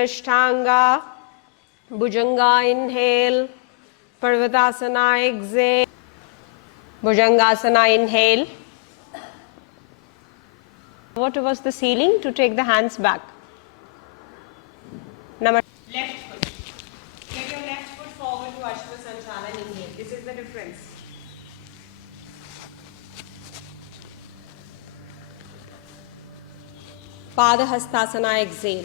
Ashtanga, Bhujanga, inhale. Parvatasana, exhale. Bhujangasana, inhale. Over towards the ceiling to take the hands back. Left foot. Get your left foot forward to Ashwa Sanchalan, inhale. This is the difference. Pada Hastasana, exhale.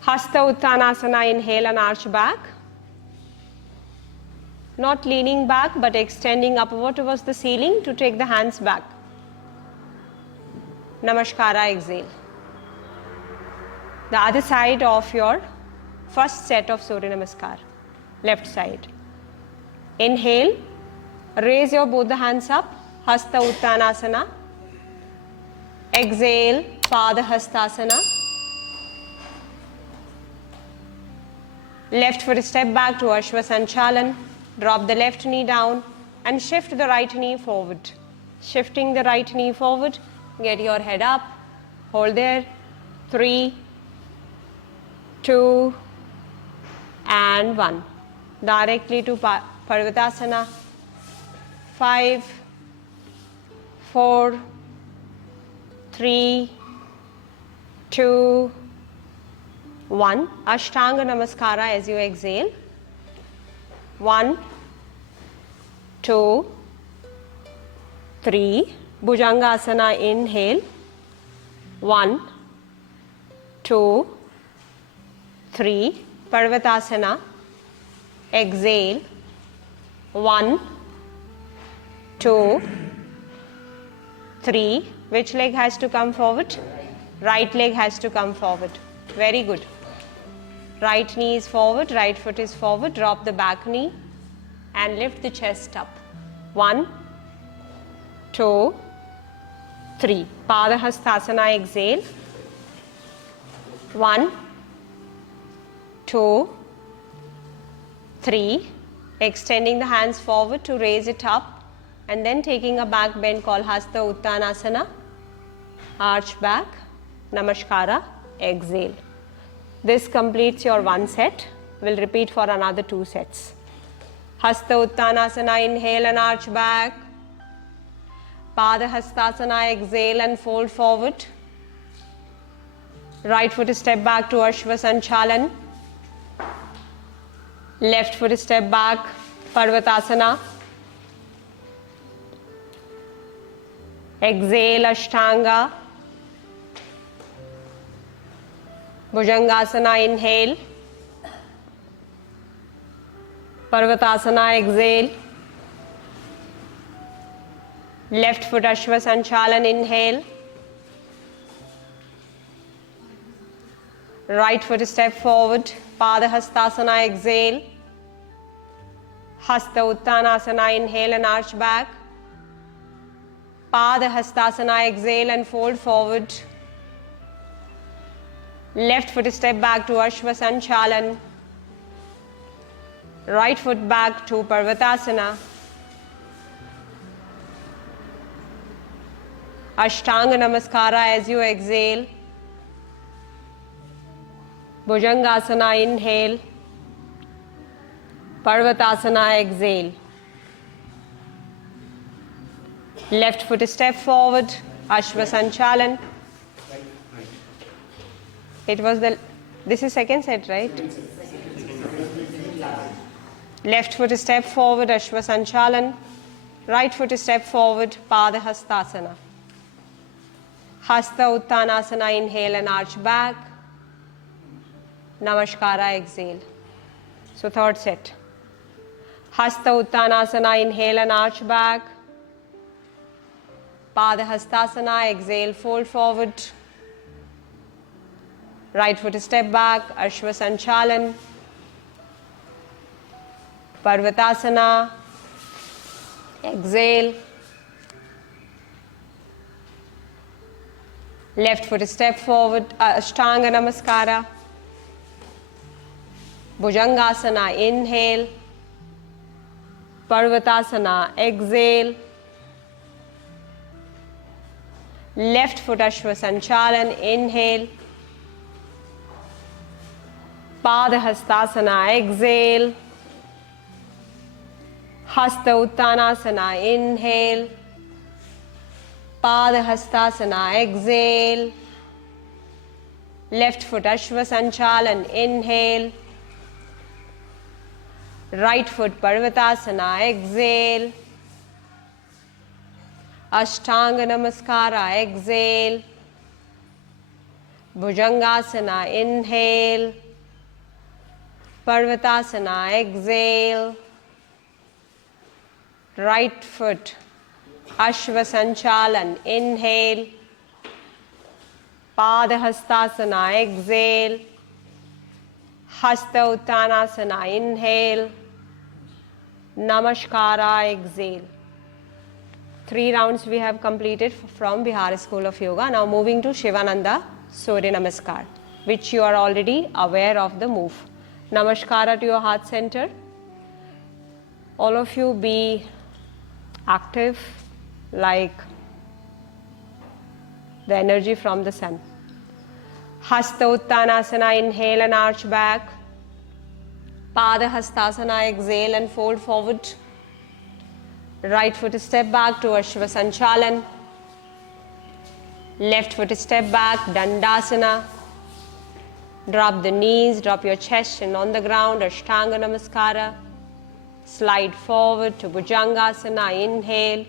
Hasta Uttanasana, inhale and arch back. Not leaning back but extending upward towards the ceiling to take the hands back. Namaskara, exhale. The other side of your first set of Surya Namaskar. Left side. Inhale. Raise your both the hands up. Hasta Uttanasana. Exhale. Pada Hastasana. Left foot step back to Ashwa Sanchalan. Drop the left knee down and shift the right knee forward. Shifting the right knee forward. Get your head up. Hold there. 3, 2, and 1. Directly to Parvatasana. 5, 4, 3, 2, 1. Ashtanga Namaskara as you exhale. 1, 2, 3. Bhujangasana, inhale. 1, 2, 3. Parvatasana. Exhale. 1, 2, 3. Which leg has to come forward? Right leg has to come forward. Very good. Right knee is forward, right foot is forward. Drop the back knee and lift the chest up. 1, 2, 3. Pada Hastasana, exhale. 1, 2, 3. Extending the hands forward to raise it up and then taking a back bend called Hasta Uttanasana. Arch back. Namaskara. Exhale. This completes your one set. We'll repeat for another 2 sets. Hasta Uttanasana, inhale and arch back. Pada Hastasana, exhale and fold forward. Right foot step back to Ashwa Sanchalan. Left foot step back, Parvatasana. Exhale, Ashtanga. Bhujangasana, inhale. Parvatasana, exhale. Left foot Ashwa Sanchalan, inhale. Right foot step forward, Pada Hastasana, exhale. Hasta Uttanasana, inhale and arch back. Pada Hastasana, exhale and fold forward. Left foot step back to Ashwa Sanchalan. Right foot back to Parvatasana. Ashtanga Namaskara as you exhale. Bhujangasana, inhale. Parvatasana, exhale. Left foot step forward, Ashwa Sanchalan. This is second set, right? Left foot step forward, Ashwa Sanchalan. Right foot step forward, Pada Hastasana. Hasta Uttanasana, inhale and arch back. Namaskara, exhale. So third set. Hasta Uttanasana, inhale and arch back. Pada Hastasana, exhale, fold forward. Right foot step back, Ashwa Sanchalan. Parvatasana. Exhale. Left foot step forward, Ashtanga Namaskara. Bhujangasana, inhale. Parvatasana, exhale. left foot Ashwa Sanchalan, inhale, Pada Hastasana, exhale, Hasta Uttanasana, inhale, Pada Hastasana, exhale, left foot Ashwa Sanchalan, inhale, right foot Parvatasana, exhale, Ashtanga Namaskara, exhale, Bhujangasana, inhale, Parvatasana, exhale, right foot Ashwa Sanchalan, inhale, Pada Hastasana, exhale, Hasta Uttanasana, inhale, Namaskara, exhale. 3 rounds we have completed from Bihar School of Yoga. Now moving to Shivananda Surya Namaskar, which you are already aware of the move. Namaskara to your heart center. All of you be active like the energy from the sun. Hasta Uttanasana, inhale and arch back. Pada Hastasana, exhale and fold forward. Right foot step back to Ashwa Sanchalan. Left foot step back, Dandasana. Drop the knees, drop your chest and on the ground, Ashtanga Namaskara. Slide forward to Bhujangasana, inhale.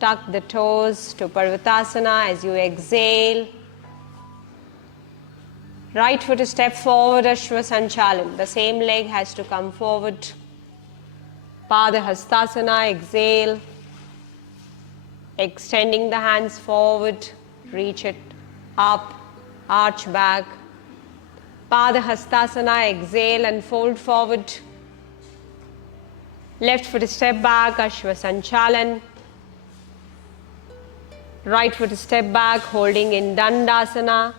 Tuck the toes to Parvatasana as you exhale. Right foot step forward, Ashwa Sanchalan. The same leg has to come forward. Pada Hastasana, exhale. Extending the hands forward, reach it up, arch back. Pada Hastasana, exhale and fold forward. Left foot step back, Ashwa Sanchalan. Right foot step back, holding in Dandasana.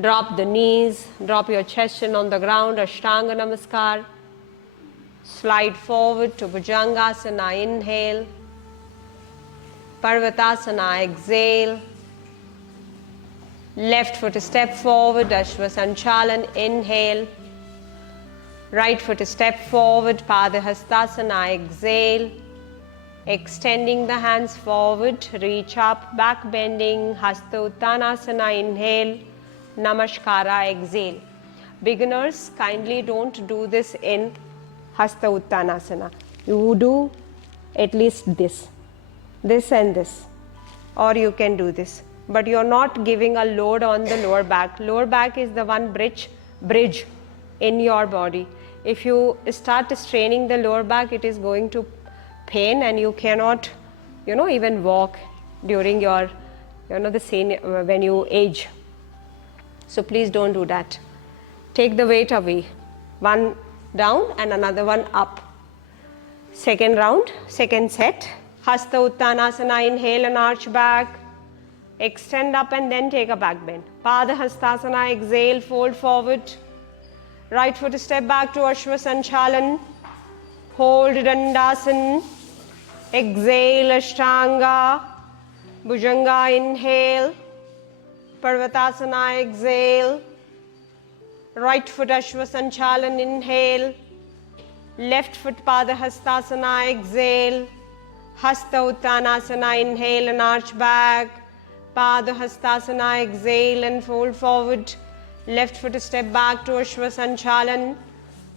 Drop the knees, drop your chest in on the ground, Ashtanga Namaskar. Slide forward to Bhujangasana, inhale. Parvatasana, exhale. Left foot step forward, Ashwa Sanchalan, inhale. Right foot step forward, Pada Hastasana, exhale. Extending the hands forward, reach up, back bending, Hasta Uttanasana, inhale. Namaskara, exhale. Beginners, kindly don't do this in Hasta Uttanasana. You do at least this and this, or you can do this. But you're not giving a load on the lower back. Lower back is the one bridge in your body. If you start straining the lower back, it is going to pain and you cannot, even walk during your, the same when you age. So please don't do that. Take the weight away. One down and another one up. Second round, second set. Hasta Uttanasana, inhale and arch back. Extend up and then take a back bend. Pada Hastasana, exhale, fold forward. Right foot step back to Ashwa Sanchalan. Hold Dandasana. Exhale, Ashtanga. Bhujanga, inhale. Parvatasana, exhale. Right foot Ashwa Sanchalan, inhale. Left foot Pada Hastasana, exhale. Hasta Uttanasana, inhale and arch back. Pada Hastasana, exhale and fold forward. Left foot step back to Ashwa Sanchalan.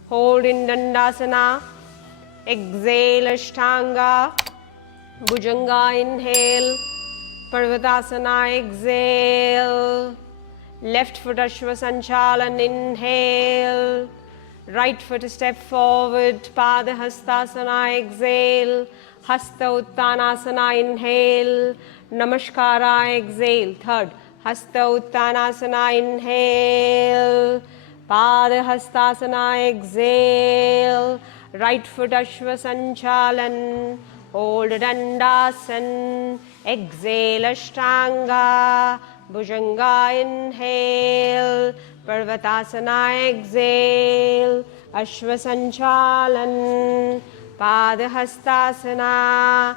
Hold in Dandasana. Exhale, Ashtanga. Bhujanga, inhale. Parvatasana, exhale. Left foot Ashwa Sanchalan, inhale. Right foot step forward, Pada Hastasana, exhale. Hasta Uttanasana, inhale. Namaskara, exhale. Third, Hasta Uttanasana, inhale. Pada Hastasana, exhale. Right foot Ashwa Sanchalan. Hold Dandasana. Exhale, Ashtanga. Bhujanga, inhale. Parvatasana, exhale. Ashwa Sanchalan. Pada Hastasana.